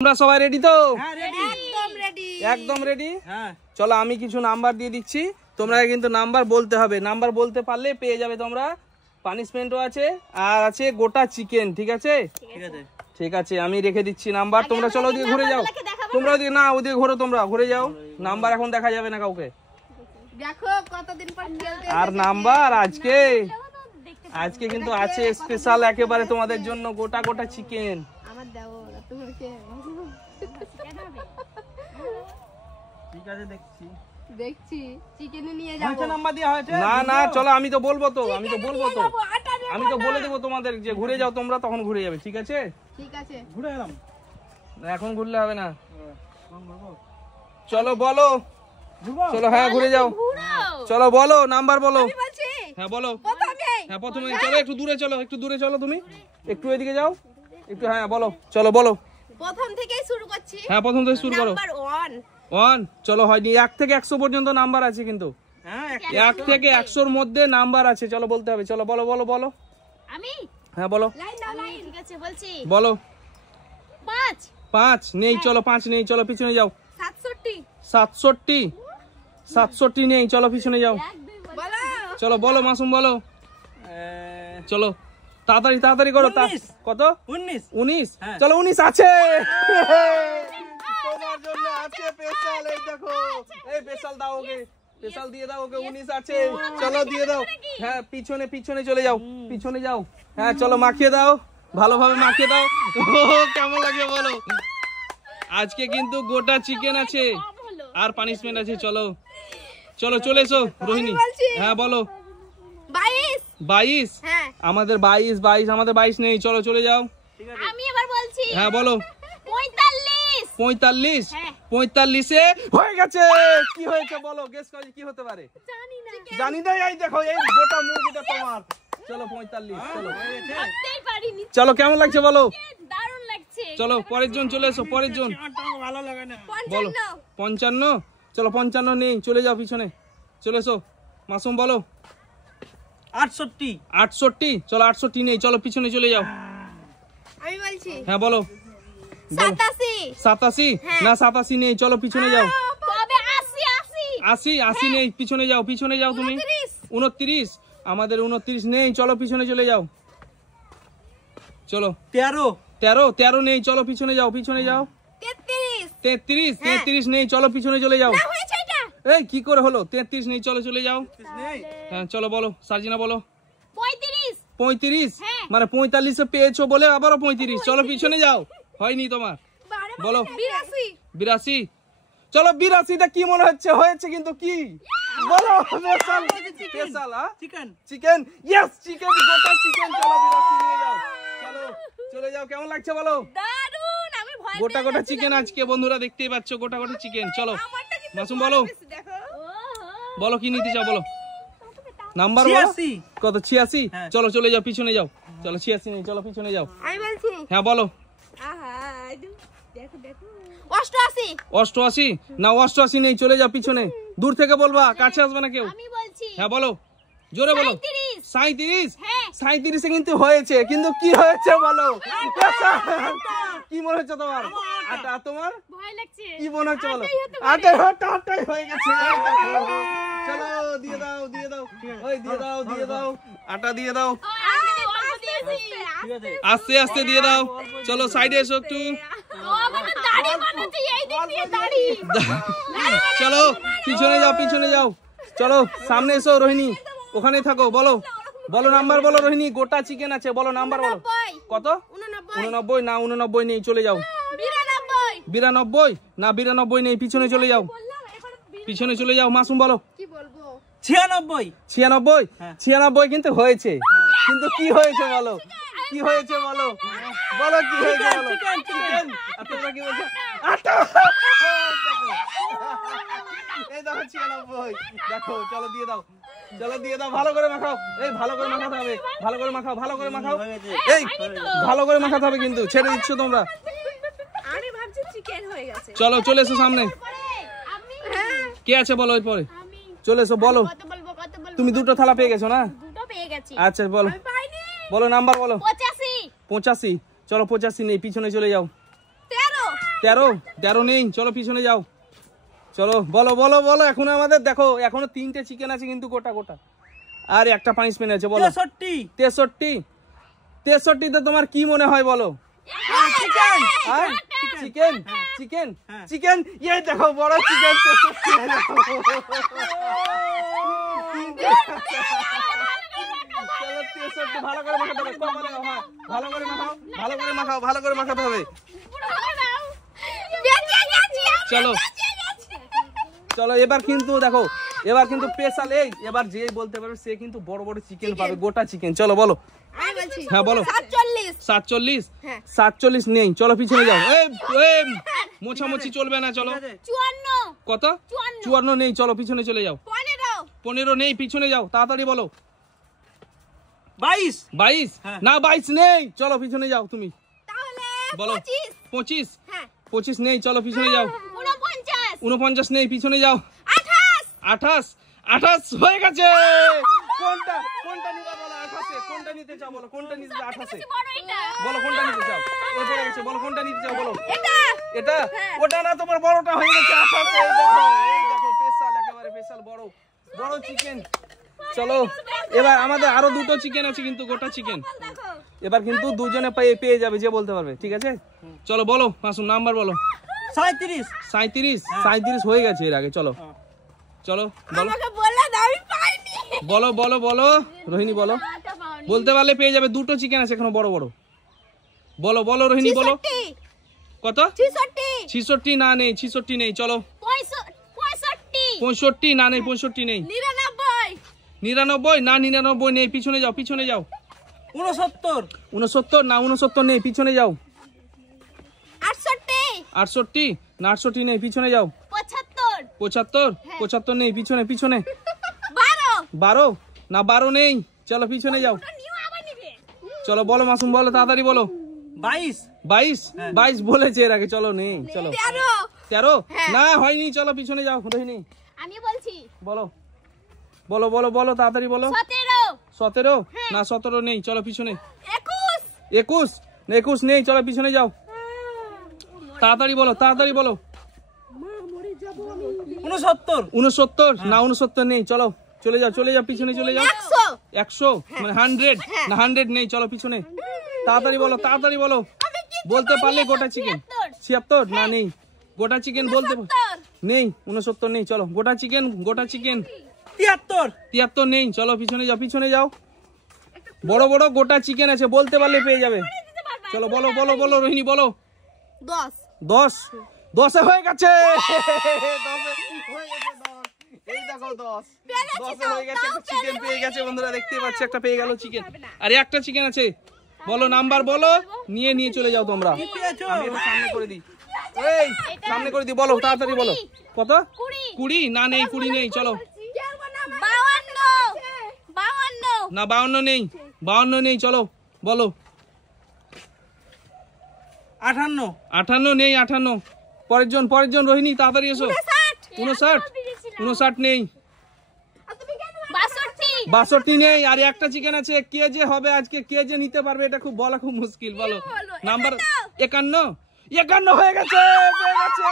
তোমরা সবাই রেডি তো? একদম রেডি। হ্যাঁ, চলো আমি কিছু নাম্বার দিয়ে দিচ্ছি, তোমরা কিন্তু নাম্বার বলতে হবে। নাম্বার বলতে পারলে পেয়ে যাবে তোমরা, পানিশমেন্টও আছে আর আছে গোটা চিকেন। ঠিক আছে? ঠিক আছে, আমি রেখে দিচ্ছি নাম্বার। তোমরা চলো ওদিকে ঘুরে যাও। তোমরা ওদিকে না, ওদিকে ঘোরো, তোমরা ঘুরে যাও। নাম্বার এখন দেখা যাবে না কাউকে। দেখো কতদিন পর খেলতে আর নাম্বার আজকে কিন্তু আছে স্পেশাল একেবারে তোমাদের জন্য গোটা গোটা চিকেন। আমার দাও তোমার কে ঠিক আছে, দেখছি চিকেনে নিয়ে যাব। নাম্বার দেয়া হয়েছে না? না চলো, আমি তো বলবো তো, আমি তো বলে দেবো তোমাদের যে ঘুরে যাও তোমরা, তখন ঘুরে যাবে। ঠিক আছে? ঠিক আছে, ঘুরে এলাম, এখন ঘুরলে হবে না। চলো বলো, চলো। হ্যাঁ ঘুরে যাও, চলো বলো নাম্বার বলো। হ্যাঁ বলো। হ্যাঁ প্রথমে চলো, একটু দূরে চলো, একটু দূরে চলো, তুমি একটু এদিকে যাও একটু। হ্যাঁ বলো, চলো বলো। প্রথম থেকেই শুরু করছি। হ্যাঁ প্রথম থেকে শুরু করো। নাম্বার 1। চলো, হয়নি। 1 থেকে 100 পর্যন্ত নাম্বার আছে কিন্তু। 1 থেকে 100-র মধ্যে নাম্বার আছে। চলো বলতে হবে, চলো বলো বলো বলো। আমি? হ্যাঁ বলো। ঠিক আছে বলছি। বলো। 5 নেই, চলো 5 নেই, চলো পিছনে যাও। 67 নেই, চলো পিছনে যাও। চলো বলো মাসুম, বলো। চলো তাড়াতাড়ি তাড়াতাড়ি করো। কত? 19। চলো 19 আছে। তোমার জন্য আছে স্পেশাল। এই দেখো, এই স্পেশাল দাও ওকে, স্পেশাল দিয়ে দাও ওকে। 19 আছে, চলো দিয়ে দাও। হ্যাঁ পিছনে পিছনে চলে যাও, পিছনে যাও। হ্যাঁ চলো মাখিয়ে দাও, ভালোভাবে মাখিয়ে দাও। কেমন লাগে বলো? আজকে কিন্তু গোটা চিকেন আছে আর পানিশমেন্ট আছে। চলো চলো চলে এসো রোহিণী। হ্যাঁ বলো। 22। আমাদের 22 আমাদের 22 নেই, চলো চলে যাও। আমি এবার বলছি। হ্যাঁ বলো। 45 45-এ হয়ে গেছে। কি হয়েছে বলো, গেস করো কি হতে পারে? জানি না। এই দেখো, এই গোটা মুরগিটা তোমার। চলো 45। চলো চলো, কেমন লাগছে বলো? দারুণ লাগছে। চলো পরের জন চলে এসো, পরের জন। ভালো লাগে না। বলো 55। চলো 55 নেই, চলে যাও পিছনে, চলে এসো। মাসুম বলো। 68। চলো 68 নেই, চলো পিছনে চলে যাও। আমি বলছি। হ্যাঁ বলো। 87 না, 87 নেই, চলো পিছনে যাও। 80 নেই, পিছনে যাও, পিছনে যাও তুমি। 29 আমাদের 29 নেই, চলো পিছনে চলে যাও। চলো 13 নেই, চলো পিছনে যাও, পিছনে যাও। 33 নেই, চলো পিছনে চলে যাও। এই কি করে হলো? 33 নেই, চলো চলে যাও। হ্যাঁ চলো বলো, সার্জিনা বলো। 35 মানে 45-এ পেয়েছো বলে আবারও 35। চলো পিছনে যাও, হয়নি তোমার। বলো 82। চলো 82টা কি মনে হচ্ছে? হয়েছে কিন্তু কি বলো? Special chicken. ইয়েস, চিকেন, গোটা চিকেন। চলো 82 নিয়ে যাও, চলো চলে যাও। কেমন লাগছে বলো? দারুণ। আমি ভয় গোটা গোটা চিকেন আজকে বন্ধুরা, দেখতেই পাচ্ছ গোটা গোটা চিকেন। চলো মাসুম বলো, বলো কি নিতে চাও বলো। নাম্বার বলো। কত? 86। চলো চলে যাও, পিছনে যাও। চলো 86 নেই, চলো পিছনে যাও। আমি বলছি। হ্যাঁ বলো। দেখো 88 না, 88 নেই, চলে যাও পিছনে। দূর থেকে বলবা, কাছে আসবে না কেউ। আমি বলছি। হ্যাঁ বলো, জোরে বলো। 37-এ কিন্তু হয়েছে, কিন্তু কি হয়েছে বলো? কি মনে হচ্ছে তোমার? আটা। তোমার ভয় লাগছে। কি মনে হচ্ছে বলো? আটাই হয়ে গেছে। চলো দিয়ে দাও, দিয়ে দাও, ওই দিয়ে দাও, দিয়ে দাও, আটা দিয়ে দাও। আস্তে আস্তে দিয়ে দাও। চলো সাইডে এসো একটু। চলো পিছনে যাও, পিছনে যাও। চলো সামনে এসো রোহিণী, ওখানে থাকো। বলো বলো নাম্বার বলো রোহিণী। গোটা চিকেন আছে, বলো নাম্বার বলো। কত? 89 না, 89 নেই, চলে যাও। 92 না, 92 নেই, পিছনে চলে যাও, পিছনে চলে যাও। মাসুম বলো। 96 কিন্তু হয়েছে, কিন্তু কি হয়েছে বলো? কি হয়েছে বলো? বলো কি হয়েছে বলো? চিকেন। তোমরা কি বলছো? আটা। এই দেখো 96। দেখো, চলো দিয়ে দাও, চলো দিয়ে দাও। ভালো করে মাখাও। এই ভালো করে মাখাতে হবে, ভালো করে মাখাও, ভালো করে মাখাও। এই ভালো করে মাখাতে হবে কিন্তু, ছেড়ে দিচ্ছ তোমরা। আমি ভাবছি চিকেন হয়ে গেছে। চলো চলে এসো সামনে। কে আছে বলো এরপরে? চলে এসো বলো। তুমি দুটো থালা পেয়ে গেছো না? দুটো পেয়ে গেছি। আচ্ছা বলো, বলো নাম্বার বলো। 85। চলো 85 নেই, পিছনে চলে যাও। 13 13 নেই, চলো পিছনে যাও। চলো বলো বলো বলো, এখন আমাদের দেখো এখনো 3টে চিকেন আছে কিন্তু গোটা গোটা, আর একটা পানিশমেন্ট আছে। বলো 63তে তোমার কি মনে হয় বলো? চিকেন চিকেন চিকেন চিকেন, এই দেখো বড় চিকেন 63। ভালো করে মাখাতে হবে, ভালো করে মাখাও, ভালো করে মাখাও, ভালো করে মাখাতে হবে। চলো চলো, এবার কিন্তু দেখো, এবার কিন্তু স্পেশাল, এই এবার যে বলতে পারবে সে কিন্তু বড় বড় চিকেন পাবে, গোটা চিকেন। চলো বলো। হ্যাঁ বলো। 47 নেই, চলো পিছনে যাও। মোছামুছি চলবে না, চলো। 54 কত? 54 নেই, চলো পিছনে চলে যাও। 15 নেই, পিছনে যাও, তাড়াতাড়ি বলো। 22 না, 22 নেই, চলো পিছনে যাও তুমি। তাহলে বলো 25 হ্যাঁ 25 নেই, চলো পিছনে যাও। 49 নেই, পিছনে যাও। 28 হয়ে গেছে। কোনটা কোনটা নিবা বলো? 28 কোনটা নিতে চাও বলো? কোনটা নিতে চাও? 28 বলো কোনটা নিতে চাও? এই পড়ে গেছে, বলো কোনটা নিতে চাও বলো? এটা ওটা না, তোমার বড়টা হয়ে গেছে। 28 এই দেখো, এই দেখো স্পেশাল, একেবারে স্পেশাল বড় বড় চিকেন। চলো এবার আমাদের আরো 2টো চিকেন আছে কিন্তু গোটা চিকেন। এবার কিন্তু দুজনে পেয়ে যাবে যে বলতে পারবে, ঠিক আছে? চলো বলো মাসুম, নাম্বার বলো। 37 হয়ে গেছে এর আগে। চলো চলো বলো বলো বলো বলো রোহিণী বলো, বলতে পারলে পেয়ে যাবে। 2টো চিকেন আছে এখনো বড় বড়। বলো বলো রোহিণী বলো। কত? 66 না, নেই 66 নেই, চলো। 65 না, নেই 65 নেই। 99 না, 99 নেই, পিছনে যাও, পিছনে যাও। 69 না, 69 নেই, পিছনে যাও। 68 না, 68 নেই, পিছনে যাও। 75 নেই, পিছনে পিছনে। 12 না, 12 নেই, চলো পিছনে যাও। চলো বলো মাসুম, বলো তাড়াতাড়ি বলো। 22 বলেছে এর আগে, চলো নেই, চলো। 13 না, হয়নি, চলো পিছনে যাও রোহিণী। আমি বলছি, বলো বলো বলো বলো তাড়াতাড়ি বলো। 17 না, 17 নেই, চলো পিছনে। 21 নেই, চলো পিছনে যাও। তাড়াতাড়ি বলো, তাড়াতাড়ি বলো। 69 না, 69 নেই, চলো চলে যাও, চলে যাও, পিছনে চলে যাও। 100 মানে 100 না, 100 নেই, চলো পিছনে। তাড়াতাড়ি বলো, তাড়াতাড়ি বলো। বলতে পারলে গোটা চিকেন। 76 না, নেই, গোটা চিকেন বলতে নেই। 69 নেই, চলো গোটা চিকেন, গোটা চিকেন। 73 নেই, চলো পিছনে যাও, পিছনে যাও। বড় বড় গোটা চিকেন আছে, বলতে পারলে পেয়ে যাবে। চলো বলো বলো বলো রোহিণী বলো। 10 হয়ে গেছে। এই দেখো 10 হয়ে গেছে, একটা চিকেন পেয়ে গেছে বন্ধুরা, দেখতেই পাচ্ছ একটা পেয়ে গেল চিকেন। আর একটা চিকেন আছে, বলো নাম্বার বলো, নিয়ে নিয়ে চলে যাও তোমরা। আমি এটা সামনে করে দিই, এই সামনে করে দিই, বলো তাড়াতাড়ি বলো। কত? 20 না, নেই 20 নেই, চলো। 52 না, 52 নেই, 52 নেই, চলো বলো। 58 নেই, 58 পরের জন রোহিণী তাড়াতাড়ি এসো। 59 নেই, 62 নেই। আর একটা চিকেন আছে, কে যে হবে আজকে, কে যে নিতে পারবে এটা খুব বলা খুব মুশকিল। বলো নাম্বার। 51 হয়ে গেছে, পেয়ে গেছে।